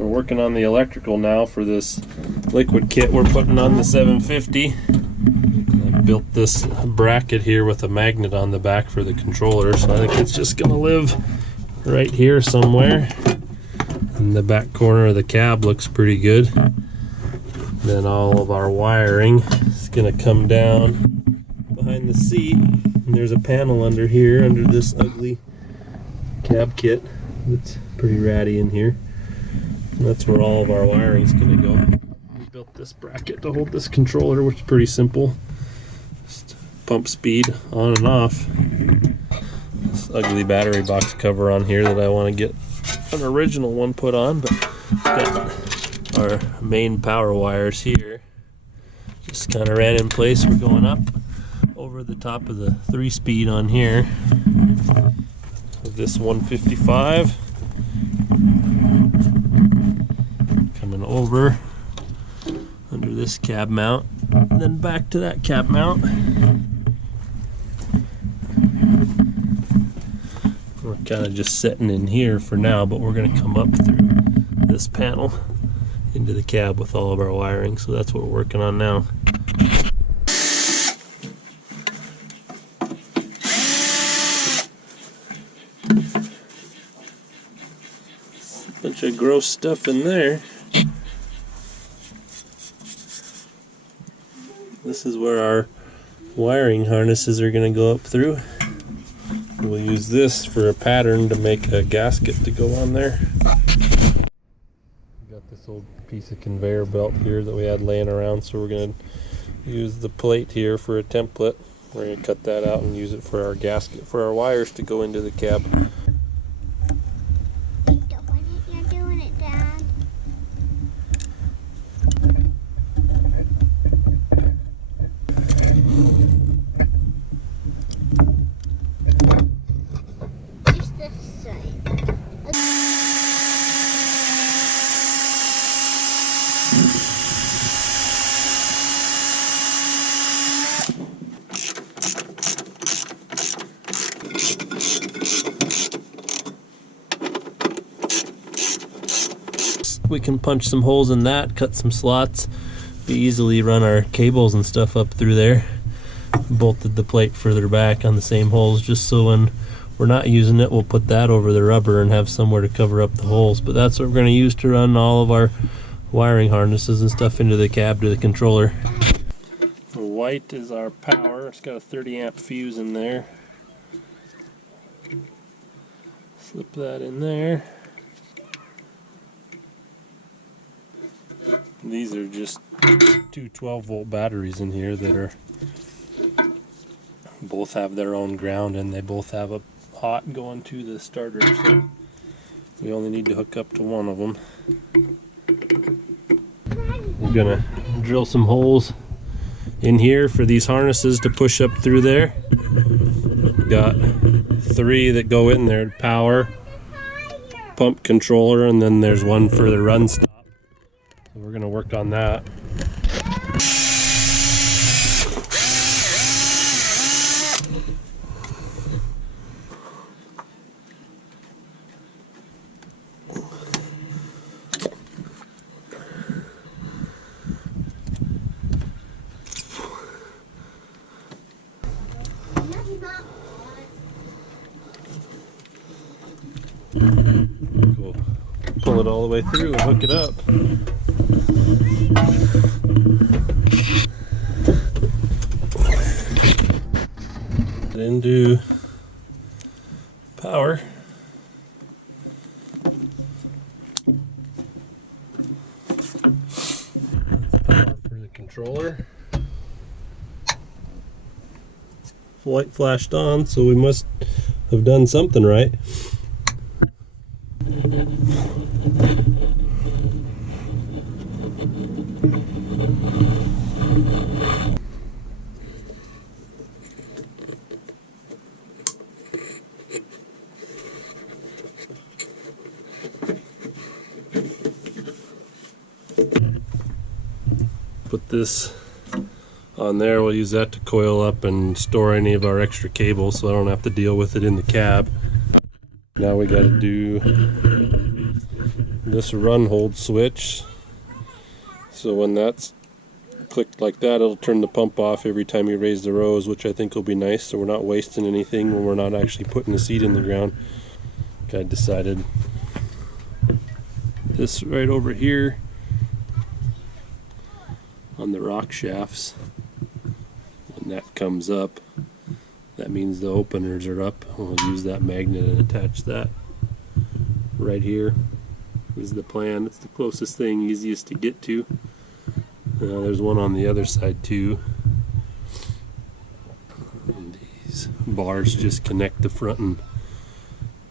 We're working on the electrical now for this liquid kit we're putting on the 750. I built this bracket here with a magnet on the back for the controller, so I think it's just gonna live right here somewhere. And the back corner of the cab looks pretty good. Then all of our wiring is gonna come down behind the seat, and there's a panel under here, under this ugly cab kit that's pretty ratty in here. And that's where all of our wiring is going to go. We built this bracket to hold this controller, which is pretty simple. Just pump speed on and off. This ugly battery box cover on here that I want to get an original one put on, but got our main power wires here. Just kind of ran in place. We're going up over the top of the 3-speed on here of this 155. Coming over under this cab mount, and then back to that cab mount. We're kind of just sitting in here for now, but we're going to come up through this panel into the cab with all of our wiring, so that's what we're working on now. Bunch of gross stuff in there. This is where our wiring harnesses are going to go up through. We'll use this for a pattern to make a gasket to go on there. We got this old piece of conveyor belt here that we had laying around, so we're going to use the plate here for a template. We're going to cut that out and use it for our gasket, for our wires to go into the cab. We can punch some holes in that, cut some slots. We easily run our cables and stuff up through there. Bolted the plate further back on the same holes, just so when we're not using it, we'll put that over the rubber and have somewhere to cover up the holes. But that's what we're going to use to run all of our wiring harnesses and stuff into the cab to the controller. The white is our power. It's got a 30 amp fuse in there. Slip that in there. These are just two 12-volt batteries in here that are both have their own ground, and they both have a hot going to the starter, so we only need to hook up to one of them. We're gonna drill some holes in here for these harnesses to push up through there. Got 3 that go in there: power, pump controller, and then there's one for the run stop. So we're going to work on that. Cool. Pull it all the way through and hook it up. Into power. That's power for the controller. Light flashed on, so we must have done something right. Put this on there. We'll use that to coil up and store any of our extra cables, so I don't have to deal with it in the cab. Now we got to do this run hold switch. So when that's clicked like that, it'll turn the pump off every time you raise the rows, which I think will be nice, so we're not wasting anything when we're not actually putting the seed in the ground. I decided this right over here on the rock shafts, when that comes up, that means the openers are up. We'll use that magnet and attach that right here. This is the plan. It's the closest thing, easiest to get to. There's one on the other side too. And these bars just connect the front and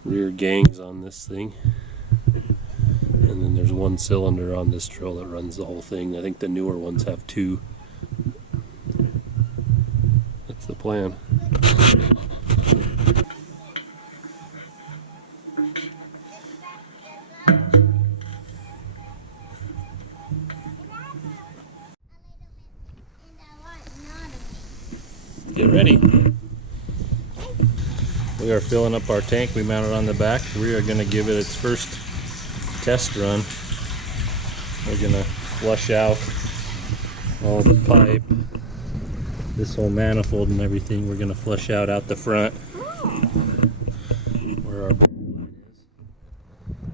rear gangs on this thing. And then there's one cylinder on this drill that runs the whole thing. I think the newer ones have two. That's the plan. Get ready. We are filling up our tank we mounted on the back. We are going to give it its first test run. We're going to flush out all the pipe, this whole manifold and everything. We're going to flush out the front where our line is,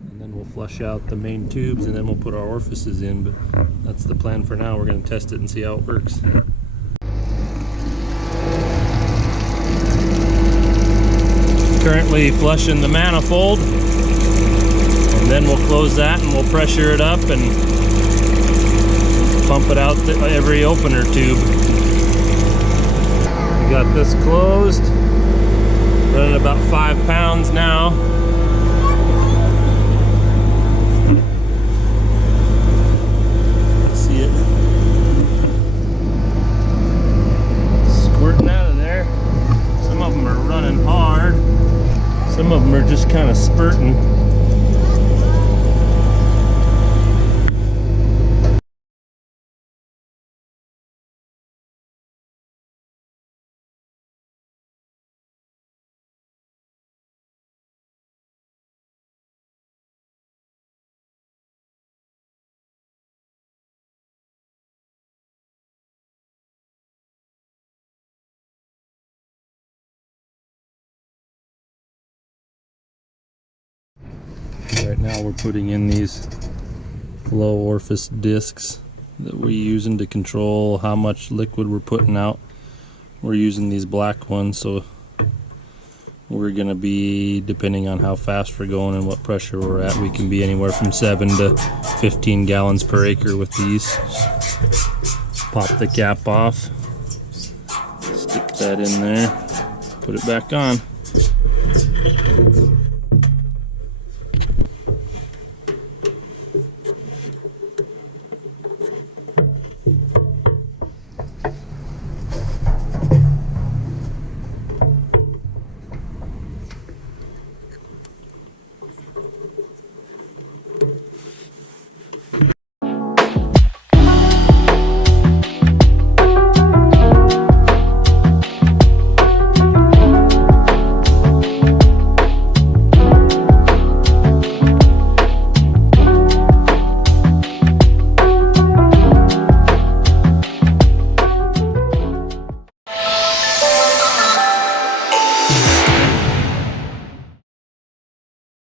and then we'll flush out the main tubes, and then we'll put our orifices in. But that's the plan for now. We're going to test it and see how it works. Currently flushing the manifold, and then we'll close that and we'll pressure it up and pump it out every opener tube. We got this closed, running about 5 pounds now. See it squirting out of there. Some of them are running hard. Some of them are just kind of spurting. Right now we're putting in these flow orifice discs that we're using to control how much liquid we're putting out. We're using these black ones, so we're going to be, depending on how fast we're going and what pressure we're at, we can be anywhere from 7 to 15 gallons per acre with these. Pop the cap off, stick that in there, put it back on.